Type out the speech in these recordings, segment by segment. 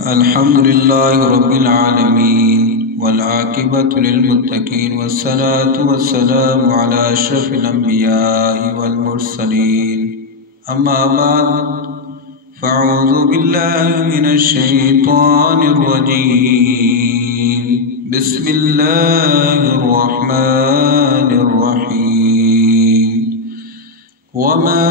الحمد لله رب العالمين والعاقبة للمتقين والصلاة والسلام على أشرف الأنبياء والمرسلين أما بعد فأعوذ بالله من الشيطان الرجيم بسم الله الرحمن الرحيم وما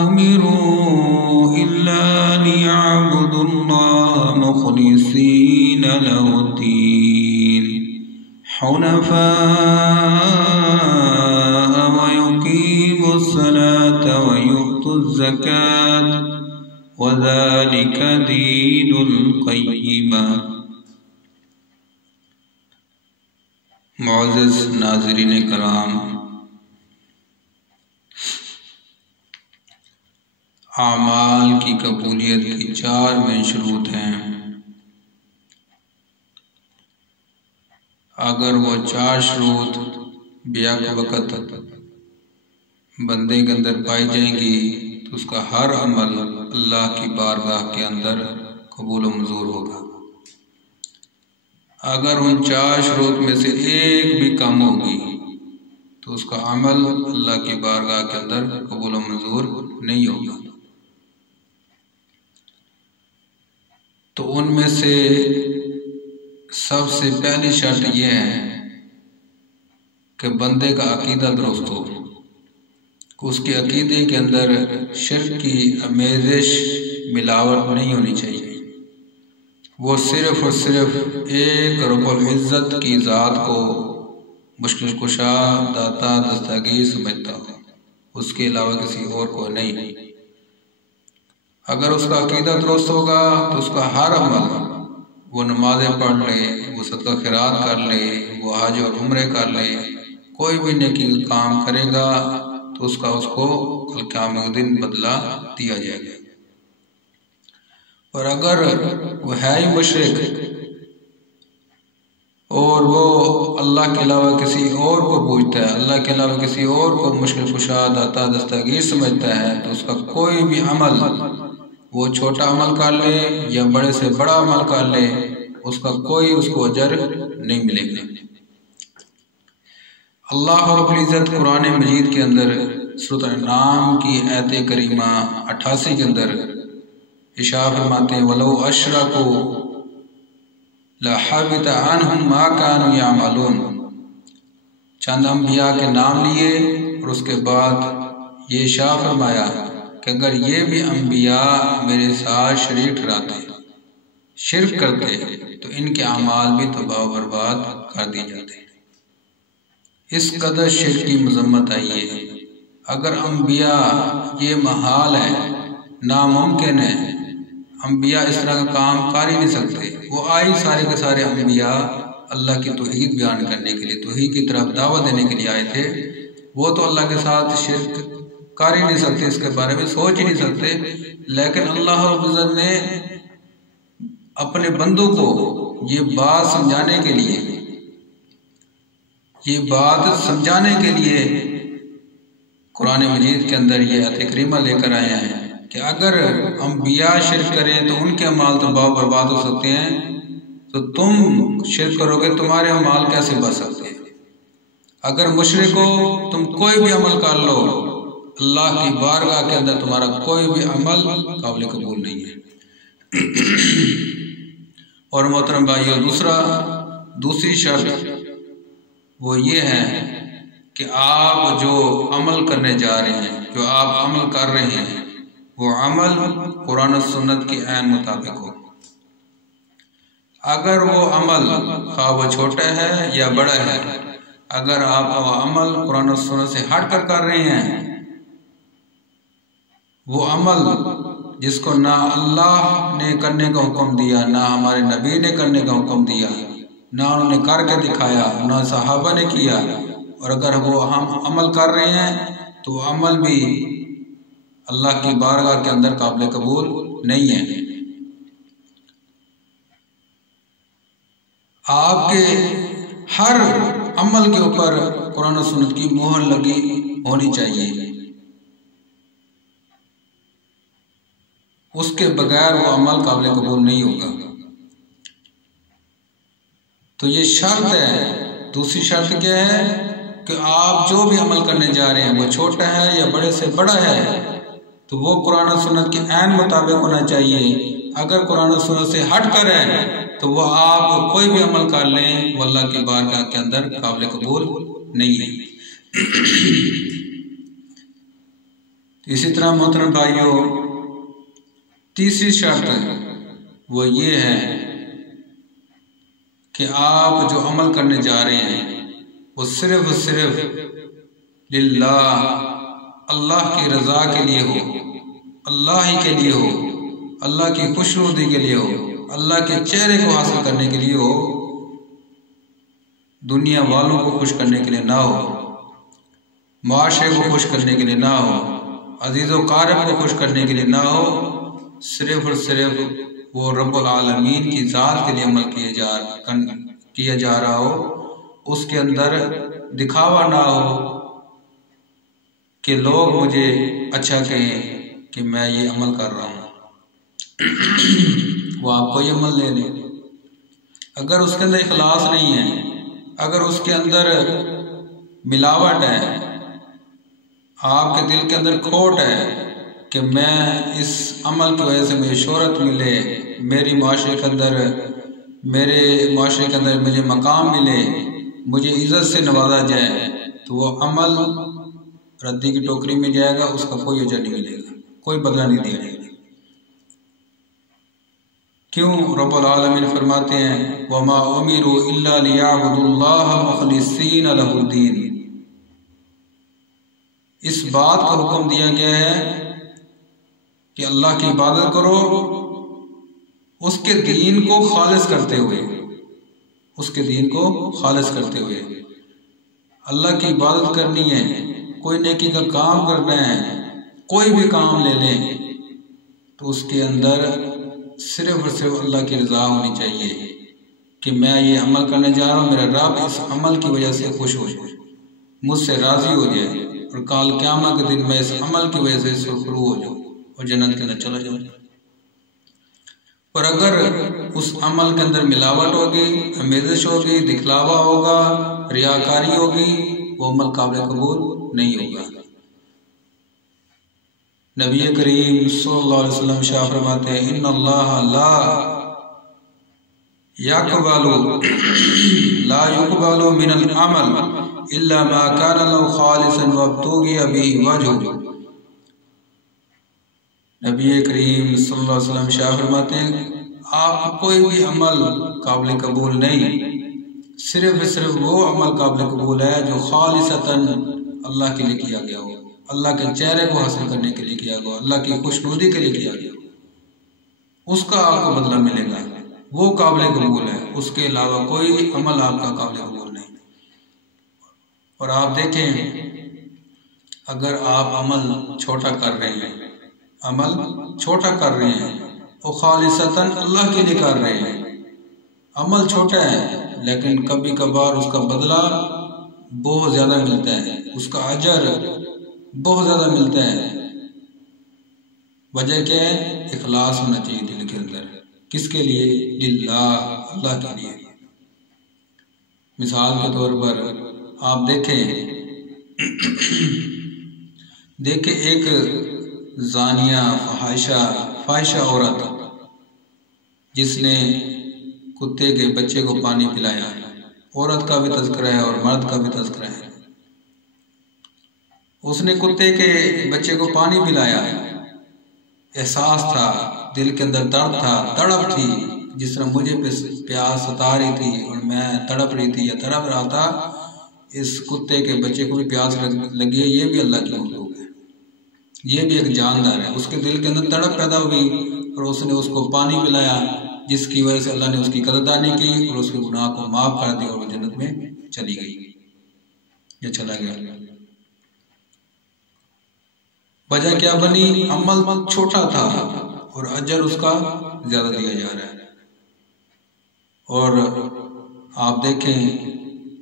أمروا إلا ليعبدوا الله مخلصين له الدين حنفاء ويقيموا الصلاة ويؤتوا الزكاة وذلك دين القيمة۔ معزز ناظرین کرام، اعمال کی قبولیت کی 4 مین شروط ہیں۔ اگر وہ 4 شروط بیک وقت بندے کے اندر پائی جائیں گی تو اس کا ہر عمل اللہ کی بارگاہ کے اندر قبول و منظور ہوگا۔ اگر ان 4 شروط میں سے ایک بھی کم ہوگی تو اس کا عمل اللہ کی بارگاہ کے اندر قبول و منظور نہیں ہوگا۔ تو ان میں سے سب سے پہلی شرط یہ ہے کہ بندے کا عقیدہ درست ہو، اس کے عقیدے کے اندر شرک کی آمیزش ملاوٹ نہیں ہونی چاہیے۔ وہ صرف اور صرف ایک رب العزت کی ذات کو مشکل کشا، داتا، دستگیر سمجھتا ہو، اس کے علاوہ کسی اور کو نہیں۔ اگر اس کا عقیدہ درست ہوگا تو اس کا ہر عمل، وہ نمازیں پڑھ لے، وہ صدقہ خیرات کر لے، وہ حج اور عمرے کر لے، کوئی بھی نیکی کام کرے گا تو اس کو کل قیامت کے دن بدلہ دیا جائے گا۔ اور اگر وہ ہے ہی مشرک اور وہ اللہ کے علاوہ کسی اور کو پوجتا ہے، اللہ کے علاوہ کسی اور کو مشکل کشا، داتا، دستگیر سمجھتا ہے، تو اس کا کوئی بھی عمل، وہ چھوٹا عمل کر لے یا بڑے سے بڑا عمل کر لے، اس کا کوئی اس کو اجر نہیں ملے گا۔ اللہ رب العزت قرآن مجید کے اندر سورۃ انعام کی آیت کریمہ 88 کے اندر ارشاد فرماتے ہیں وَلَوْ أَشْرَكُوا لَحَبِطَ عَنْهُمْ مَا كَانُوا يَعْمَلُونَ۔ چند انبیاء کے نام لیے اور اس کے بعد یہ ارشاد فرمایا کہ اگر یہ بھی انبیاء میرے ساتھ شریک ٹھہراتے، شرک کرتے، تو ان کے اعمال بھی تباہ و برباد کر دی جاتے۔ اس قدر شرک کی مذمت آئی ہے۔ اگر انبیاء، یہ محال ہے، ناممکن ہے، انبیاء اس طرح کا کام کر ہی نہیں سکتے۔ وہ آئی سارے کے سارے انبیاء اللہ کی توحید بیان کرنے کے لیے، توحید کی طرف دعوت دینے کے لیے آئے تھے۔ وہ تو اللہ کے ساتھ شرک کر ہی نہیں سکتے، اس کے بارے میں سوچ ہی نہیں سکتے، لیکن اللہ رب العزت نے اپنے بندوں کو یہ بات سمجھانے کے لیے قرآن مجید کے اندر یہ آیت کریمہ لے کر آئے ہیں کہ اگر انبیاء شرک کریں تو ان کے اعمال تباہ و برباد ہو سکتے ہیں، تو تم شرک کرو گے، تمہارے اعمال کیسے بچ سکتے ہیں؟ اگر مشرک ہو، تم کوئی بھی عمل کر لو، اللہ کی بارگاہ کے اندر تمہارا کوئی بھی عمل قابل قبول نہیں ہے۔ اور محترم بھائیو، دوسری شرط وہ یہ ہے کہ آپ جو عمل کرنے جا رہے ہیں، جو آپ عمل کر رہے ہیں، وہ عمل قرآن و سنت کے عین مطابق ہو۔ اگر وہ عمل خواہ وہ چھوٹا ہے یا بڑا ہے، اگر آپ وہ عمل قرآن و سنت سے ہٹ کر رہے ہیں، وہ عمل جس کو نہ اللہ نے کرنے کا حکم دیا، نہ ہمارے نبی نے کرنے کا حکم دیا، نہ انہوں نے کر کے دکھایا، نہ صحابہ نے کیا، اور اگر وہ ہم عمل کر رہے ہیں تو وہ عمل بھی اللہ کی بارگاہ کے اندر قابل قبول نہیں ہے۔ آپ کے ہر عمل کے اوپر قرآن و سنت کی مہر لگی ہونی چاہیے۔ اس کے بغیر وہ عمل قابل قبول نہیں ہوگا۔ تو یہ شرط ہے۔ دوسری شرط کیا ہے کہ آپ جو بھی عمل کرنے جا رہے ہیں وہ چھوٹا ہے یا بڑے سے بڑا ہے تو وہ قرآن و سنت کے عین مطابق ہونا چاہیے۔ اگر قرآن و سنت سے ہٹ کر ہے تو وہ آپ کوئی بھی عمل کر لیں وہ اللہ کی بارگاہ کے اندر قابل قبول نہیں ہے۔ اسی طرح محترم بھائیوں، تیسری شرط وہ یہ ہے کہ آپ جو عمل کرنے جا رہے ہیں وہ صرف للہ، اللہ کی رضا کے لیے ہو، اللہ ہی کے لیے ہو، اللہ کی خوشنودی کے لیے ہو، اللہ کے چہرے کو حاصل کرنے کے لیے ہو، دنیا والوں کو خوش کرنے کے لیے نہ ہو، معاشرے کو خوش کرنے کے لیے نہ ہو، عزیز و قارب کو خوش کرنے کے لیے نہ ہو، صرف اور صرف وہ رب العالمین کی ذات کے لیے عمل کیا جا رہا ہو، اس کے اندر دکھاوا نہ ہو کہ لوگ مجھے اچھا کہیں کہ میں یہ عمل کر رہا ہوں۔ وہ آپ کو یہ عمل لے لیں۔ اگر اس کے اندر اخلاص نہیں ہے، اگر اس کے اندر ملاوٹ ہے، آپ کے دل کے اندر کھوٹ ہے کہ میں اس عمل کی وجہ سے مجھے شہرت ملے، میرے معاشرے کے اندر مجھے مقام ملے، مجھے عزت سے نوازا جائے، تو وہ عمل ردی کی ٹوکری میں جائے گا، اس کا کوئی اجر نہیں ملے گا، کوئی بدلہ نہیں دیا جائے گا۔ کیوں؟ رب العالمین فرماتے ہیں وَمَا أُمِرُوا إِلَّا لِيَعْبُدُوا اللَّهَ مُخْلِصِينَ لَهُ الدِّينَ۔ اس بات کا حکم دیا گیا ہے کہ اللہ کی عبادت کرو اس کے دین کو خالص کرتے ہوئے، اس کے دین کو خالص کرتے ہوئے۔ اللہ کی عبادت کرنی ہے، کوئی نیکی کا کام کرنا ہے، کوئی بھی کام لے لیں تو اس کے اندر صرف اور صرف اللہ کی رضا ہونی چاہیے کہ میں یہ عمل کرنے جا رہا ہوں، میرا رب اس عمل کی وجہ سے خوش ہو جائے، مجھ سے راضی ہو جائے، اور کال قیامت کے دن میں اس عمل کی وجہ سے سرخرو ہو جاؤں اور جنت کے اندر چلا جاؤں۔ اور اگر اس عمل کے اندر ملاوٹ ہوگی، آمیزش ہوگی، دکھلاوا ہوگا، ریاکاری ہوگی، وہ عمل قابل قبول نہیں ہوگا۔ نبی کریم صلی اللہ علیہ وسلم شاہ فرماتے ہیں ان اللہ لا يقبل من العمل الا ما كان له خالصا وابتغي به وجهه۔ نبی کریم صلی اللہ علیہ وسلم شاہ فرماتے ہیں آپ کوئی بھی عمل قابل قبول نہیں، صرف وہ عمل قابل قبول ہے جو خالصتاً اللہ کے لیے کیا گیا ہو، اللہ کے چہرے کو حاصل کرنے کے لیے کیا گیا، اللہ کی خوشنودی کے لیے کیا گیا، اس کا آپ کو بدلہ ملے گا، وہ قابل قبول ہے، اس کے علاوہ کوئی عمل آپ کا قابل قبول نہیں۔ اور آپ دیکھیں اگر آپ عمل چھوٹا کر رہے ہیں، عمل چھوٹا کر رہے ہیں، وہ خالصتاً اللہ کے لیے کر رہے ہیں، عمل چھوٹا ہے لیکن کبھی کبھار اس کا بدلہ بہت زیادہ ملتا ہے، اس کا اجر بہت زیادہ ملتا ہے۔ وجہ کیا ہے؟ اخلاص ہونا چاہیے دل کے اندر۔ کس کے لیے؟ للہ، اللہ کے لیے۔ مثال کے طور پر آپ دیکھیں ایک زانیہ فاحشہ عورت جس نے کتے کے بچے کو پانی پلایا، عورت کا بھی تذکرہ ہے اور مرد کا بھی تذکرہ ہے۔ اس نے کتے کے بچے کو پانی پلایا، احساس تھا، دل کے اندر درد تھا، تڑپ تھی، جس طرح مجھے پیاس ستا رہی تھی اور میں تڑپ رہی تھی یا تڑپ رہا تھا، اس کتے کے بچے کو بھی پیاس لگی ہے، یہ بھی اللہ کی مخلوق ہے، یہ بھی ایک جاندار ہے۔ اس کے دل کے اندر تڑپ پیدا ہوئی اور اس نے اس کو پانی پلایا، جس کی وجہ سے اللہ نے اس کی قدردانی کی اور اس کے گناہ کو معاف کر دیا اور وہ جنت میں چلی گئی یا چلا گیا۔ وجہ کیا بنی؟ عمل چھوٹا تھا اور اجر اس کا زیادہ دیا جا رہا ہے۔ اور آپ دیکھیں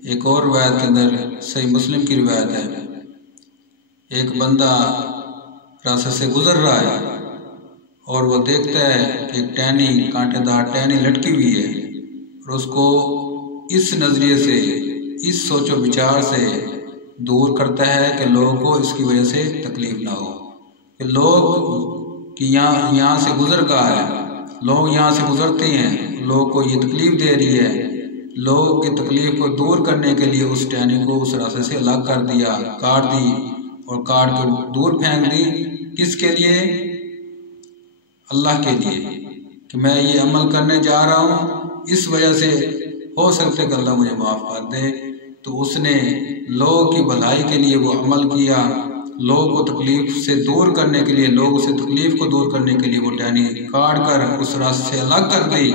ایک اور روایت کے اندر، صحیح مسلم کی روایت ہے، ایک بندہ راستے سے گزر رہا ہے اور وہ دیکھتا ہے کہ ایک ٹہنی، کانٹے دار ٹہنی لٹکی ہوئی ہے، اور اس کو اس نظریے سے، اس سوچ و بچار سے دور کرتا ہے کہ لوگوں کو اس کی وجہ سے تکلیف نہ ہو، کہ لوگ کہ یہاں سے گزر گاہ ہے، لوگ یہاں سے گزرتے ہیں، لوگوں کو یہ تکلیف دے رہی ہے، لوگوں کی تکلیف کو دور کرنے کے لیے اس ٹہنی کو اس راستے سے الگ کر دیا، کاٹ دی اور کاٹ کے دور پھینک دی۔ کس کے لیے؟ اللہ کے لیے، کہ میں یہ عمل کرنے جا رہا ہوں، اس وجہ سے ہو سکتا ہے کہ اللہ مجھے معاف کر دے۔ تو اس نے لوگوں کی بھلائی کے لیے وہ عمل کیا، لوگوں کو تکلیف سے دور کرنے کے لیے، لوگوں سے تکلیف کو دور کرنے کے لیے وہ ٹہنی کاٹ کر اس راستے سے الگ کر دی۔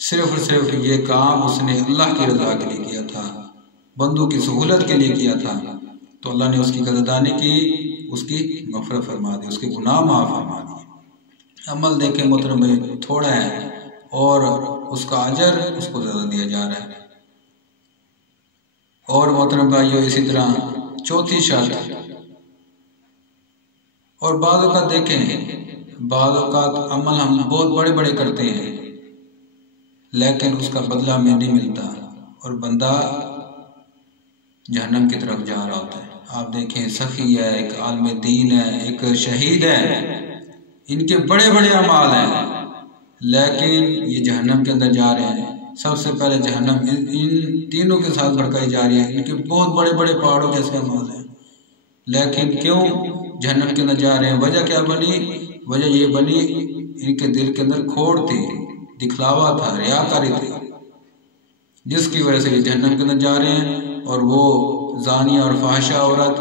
صرف اور صرف یہ کام اس نے اللہ کی رضا کے لیے کیا تھا، بندوں کی سہولت کے لیے کیا تھا، تو اللہ نے اس کی قدردانی کی، اس کی مغفرت فرما دی، اس کے گناہ معاف فرما دی۔ عمل دیکھیں محترم بھائی تھوڑا ہے اور اس کا اجر اس کو زیادہ دیا جا رہا ہے۔ اور محترم بھائیو اسی طرح چوتھی شرط، اور بعض اوقات دیکھیں، بعض اوقات عمل ہم بہت بڑے بڑے کرتے ہیں لیکن اس کا بدلہ ہمیں نہیں ملتا اور بندہ جہنم کی طرف جا رہا ہوتا ہے۔ آپ دیکھیں سخی ہے، ایک عالم دین ہے، ایک شہید ہے، ان کے بڑے بڑے اعمال ہیں لیکن یہ جہنم کے اندر جا رہے ہیں۔ سب سے پہلے جہنم ان تینوں کے ساتھ بھڑکائی جا رہی ہے، ان کے بہت بڑے بڑے پہاڑوں جیسے اعمال ہیں، لیکن کیوں جہنم کے اندر جا رہے ہیں؟ وجہ کیا بنی؟ وجہ یہ بنی ان کے دل کے اندر کھوٹ تھی، دکھلاوا تھا، ریاکاری تھی، جس کی وجہ سے یہ جہنم کے اندر جا رہے ہیں۔ اور وہ زانیہ اور فاحشہ عورت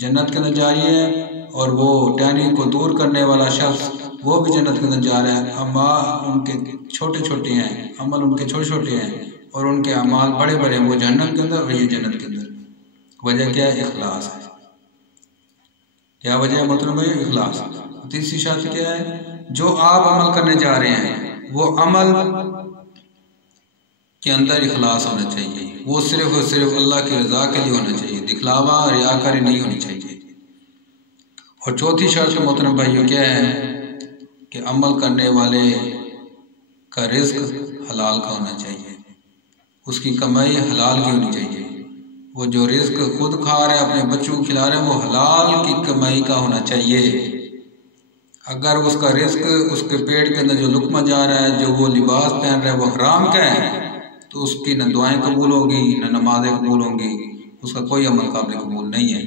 جنت کے اندر جا رہی ہے، اور وہ ٹہنی کو دور کرنے والا شخص وہ بھی جنت کے اندر جا رہا ہے۔ اعمال ان کے چھوٹے چھوٹے ہیں، عمل ان کے چھوٹے چھوٹے ہیں اور ان کے اعمال بڑے بڑے ہیں، وہ جہنم کے اندر اور یہ جنت کے اندر۔ وجہ کیا ہے؟ اخلاص ہے۔ کیا وجہ ہے محترم بھائی؟ اخلاص۔ تیسری شرط کیا ہے؟ جو آپ عمل کرنے جا رہے ہیں وہ عمل کے اندر اخلاص ہونا چاہیے، وہ صرف اور صرف اللہ کی رضا کے لیے ہونا چاہیے، دکھلاوا ریاکاری نہیں ہونی چاہیے۔ اور چوتھی شرط محترم بھائیوں کیا ہے؟ کہ عمل کرنے والے کا رزق حلال کا ہونا چاہیے، اس کی کمائی حلال کی ہونی چاہیے۔ وہ جو رزق خود کھا رہے ہیں، اپنے بچوں کو کھلا رہے ہیں، وہ حلال کی کمائی کا ہونا چاہیے۔ اگر اس کا رزق، اس کے پیٹ کے اندر جو لقمہ جا رہا ہے، جو وہ لباس پہن رہا ہے، وہ حرام کا ہے، تو اس کی نہ دعائیں قبول ہوگی نہ نمازیں قبول ہوں گی، اس کا کوئی عمل قابل قبول نہیں ہے۔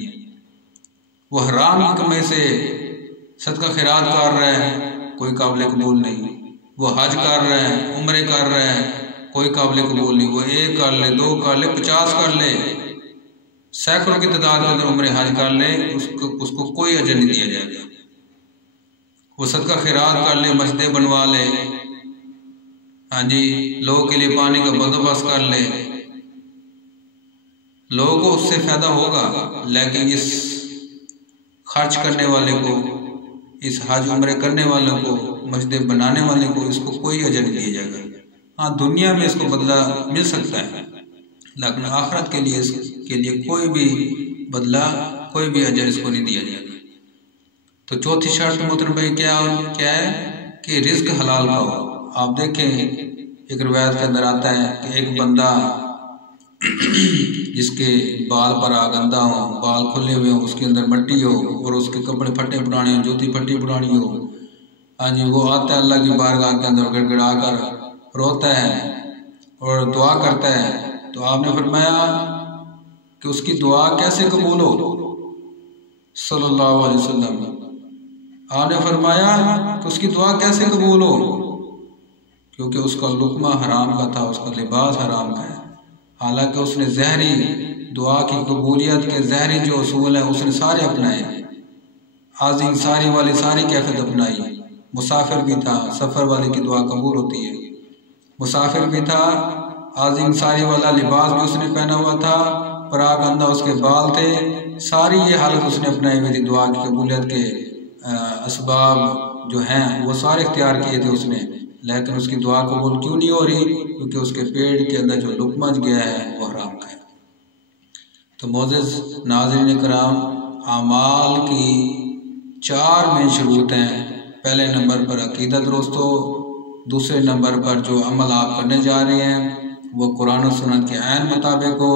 وہ حرام کی کمائی سے صدقہ خیرات کر رہا ہے، کوئی قابل قبول نہیں۔ وہ حج کر رہا ہے، عمرے کر رہا ہے، کوئی قابل قبول نہیں۔ وہ 1 کر لے، 2 کر لے، 50 کر لے، سینکڑوں کی تعداد میں اگر عمرے حج کر لے، اس کو کوئی اجر نہیں دیا جائے گا۔ وہ صدقہ خیرات کر لے، مسجدیں بنوا لے، ہاں جی، لوگوں کے لیے پانی کا بندوبست کر لے، لوگوں کو اس سے فائدہ ہوگا، لیکن اس خرچ کرنے والے کو، اس حج عمرے کرنے والوں کو، مسجدیں بنانے والے کو، اس کو کوئی اجر نہیں دیا جائے گا۔ ہاں دنیا میں اس کو بدلہ مل سکتا ہے، لیکن آخرت کے لیے اس کے لیے کوئی بھی بدلہ، کوئی بھی اجر اس کو نہیں دیا جائے گا۔ تو چوتھی شرط محترم بھائی کیا ہے؟ کہ رزق حلال کا ہو۔ آپ دیکھیں ایک روایت کے اندر آتا ہے کہ ایک بندہ جس کے بال پر آگندہ ہوں، بال کھلے ہوئے ہوں، اس کے اندر مٹی ہو اور اس کے کپڑے پھٹے پرانے ہوں، جوتی پھٹی پرانی ہو، ہاں جی، وہ آتا ہے اللہ کی بارگاہ کے اندر گڑ گڑا کر روتا ہے اور دعا کرتا ہے۔ تو آپ نے فرمایا کہ اس کی دعا کیسے قبول ہو؟ صلی اللہ علیہ وسلم آپ نے فرمایا کہ اس کی دعا کیسے قبول ہو؟ کیونکہ اس کا لقمہ حرام کا تھا، اس کا لباس حرام کا ہے، حالانکہ اس نے زہری دعا کی قبولیت کے زہری جو اصول ہیں اس نے سارے اپنائے، عظیم ساری والی ساری کیفیت اپنائی۔ مسافر بھی تھا، سفر والے کی دعا قبول ہوتی ہے، مسافر بھی تھا، عظیم ساری والا لباس بھی اس نے پہنا ہوا تھا، پراگ اندھا اس کے بال تھے، ساری یہ حالت اس نے اپنائی ہوئی تھی۔ دعا کی قبولیت کے اسباب جو ہیں وہ سارے اختیار کیے تھے اس نے، لیکن اس کی دعا قبول کیوں نہیں ہو رہی؟ کیونکہ اس کے پیٹ کے اندر جو لقمہ گیا ہے وہ حرام کا ہے۔ تو معزز ناظرین کرام، اعمال کی 4 مین شروط ہیں۔ پہلے نمبر پر عقیدت درست ہو، دوسرے نمبر پر جو عمل آپ کرنے جا رہے ہیں وہ قرآن و سنت کے عین مطابق ہو،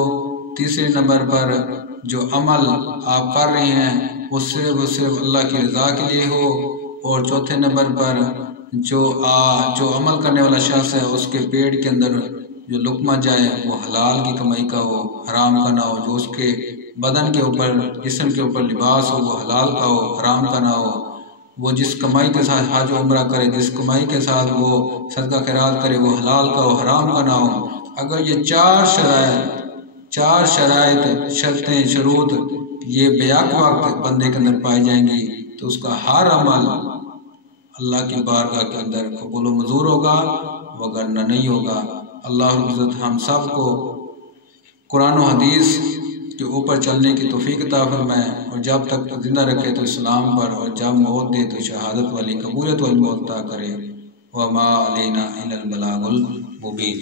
تیسرے نمبر پر جو عمل آپ کر رہے ہیں وہ صرف اللہ کی رضا کے لیے ہو، اور چوتھے نمبر پر جو عمل کرنے والا شخص ہے اس کے پیٹ کے اندر جو لقمہ جائے وہ حلال کی کمائی کا ہو، حرام کا نہ ہو، جو اس کے بدن کے اوپر جسم کے اوپر لباس ہو وہ حلال کا ہو، حرام کا نہ ہو، وہ جس کمائی کے ساتھ حج و عمرہ کرے، جس کمائی کے ساتھ وہ صدقہ خیرات کرے وہ حلال کا ہو، حرام کا نہ ہو۔ اگر یہ 4 شرائط شرطیں شروط یہ بیک وقت بندے کے اندر پائی جائیں گی تو اس کا ہر عمل اللہ کی بارگاہ کے اندر قبول و منظور ہوگا، وگرنہ نہیں ہوگا۔ اللہ رب العزت ہم سب کو قرآن و حدیث کے اوپر چلنے کی توفیق عطا فرمائے، اور جب تک زندہ رکھے تو اسلام پر، اور جب موت دے تو شہادت والی قبولیت والی موت عطا کرے۔ وما علینا الا البلاغ المبین۔